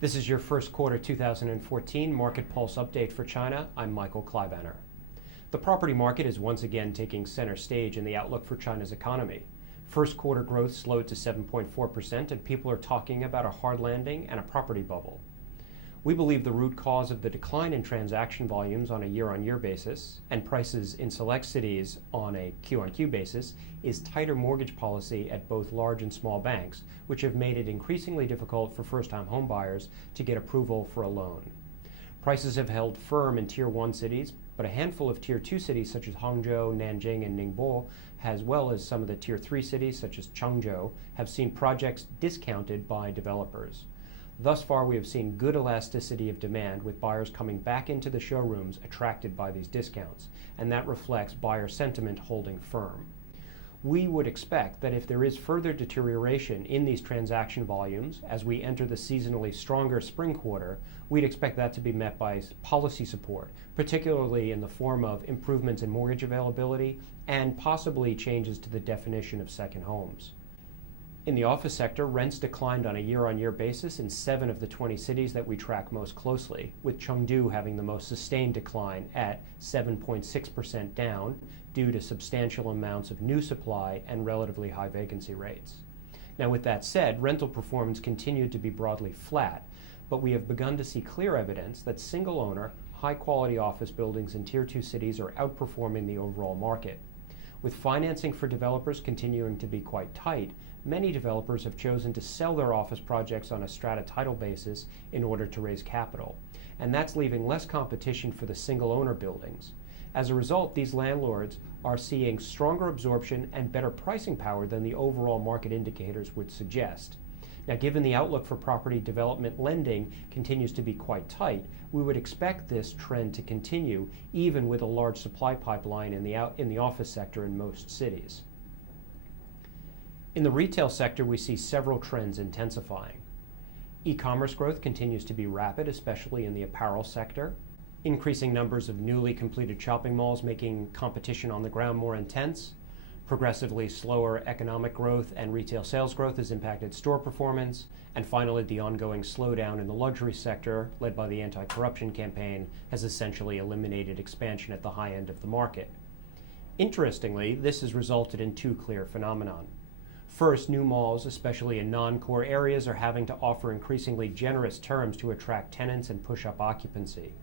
This is your first quarter 2014 MarketPulse update for China. I'm Michael Klibaner. The property market is once again taking center stage in the outlook for China's economy. First quarter growth slowed to 7.4%, and people are talking about a hard landing and a property bubble. We believe the root cause of the decline in transaction volumes on a year-on-year basis and prices in select cities on a Q-on-Q basis is tighter mortgage policy at both large and small banks, which have made it increasingly difficult for first-time homebuyers to get approval for a loan. Prices have held firm in Tier 1 cities, but a handful of Tier 2 cities such as Hangzhou, Nanjing, and Ningbo, as well as some of the Tier 3 cities such as Changzhou, have seen projects discounted by developers. Thus far, we have seen good elasticity of demand, with buyers coming back into the showrooms attracted by these discounts, and that reflects buyer sentiment holding firm. We would expect that if there is further deterioration in these transaction volumes as we enter the seasonally stronger spring quarter, we'd expect that to be met by policy support, particularly in the form of improvements in mortgage availability and possibly changes to the definition of second homes. In the office sector, rents declined on a year-on-year basis in 7 of the 20 cities that we track most closely, with Chengdu having the most sustained decline at 7.6% down due to substantial amounts of new supply and relatively high vacancy rates. Now, with that said, rental performance continued to be broadly flat, but we have begun to see clear evidence that single-owner, high-quality office buildings in Tier 2 cities are outperforming the overall market. With financing for developers continuing to be quite tight, many developers have chosen to sell their office projects on a strata title basis in order to raise capital, and that's leaving less competition for the single-owner buildings. As a result, these landlords are seeing stronger absorption and better pricing power than the overall market indicators would suggest. Now, given the outlook for property development lending continues to be quite tight, we would expect this trend to continue even with a large supply pipeline in the office sector in most cities. In the retail sector, we see several trends intensifying. E-commerce growth continues to be rapid, especially in the apparel sector. Increasing numbers of newly completed shopping malls making competition on the ground more intense. Progressively slower economic growth and retail sales growth has impacted store performance. And finally, the ongoing slowdown in the luxury sector, led by the anti-corruption campaign, has essentially eliminated expansion at the high end of the market. Interestingly, this has resulted in two clear phenomena. First, new malls, especially in non-core areas, are having to offer increasingly generous terms to attract tenants and push up occupancy.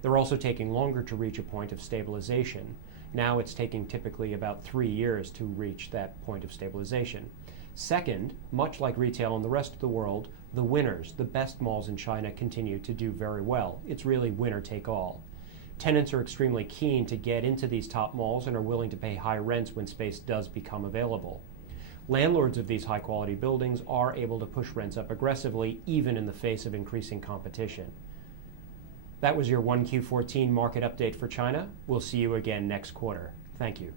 They're also taking longer to reach a point of stabilization. Now it's taking typically about 3 years to reach that point of stabilization. Second, much like retail in the rest of the world, the winners, the best malls in China, continue to do very well. It's really winner take all. Tenants are extremely keen to get into these top malls and are willing to pay high rents when space does become available. Landlords of these high-quality buildings are able to push rents up aggressively, even in the face of increasing competition. That was your 1Q14 market update for China. We'll see you again next quarter. Thank you.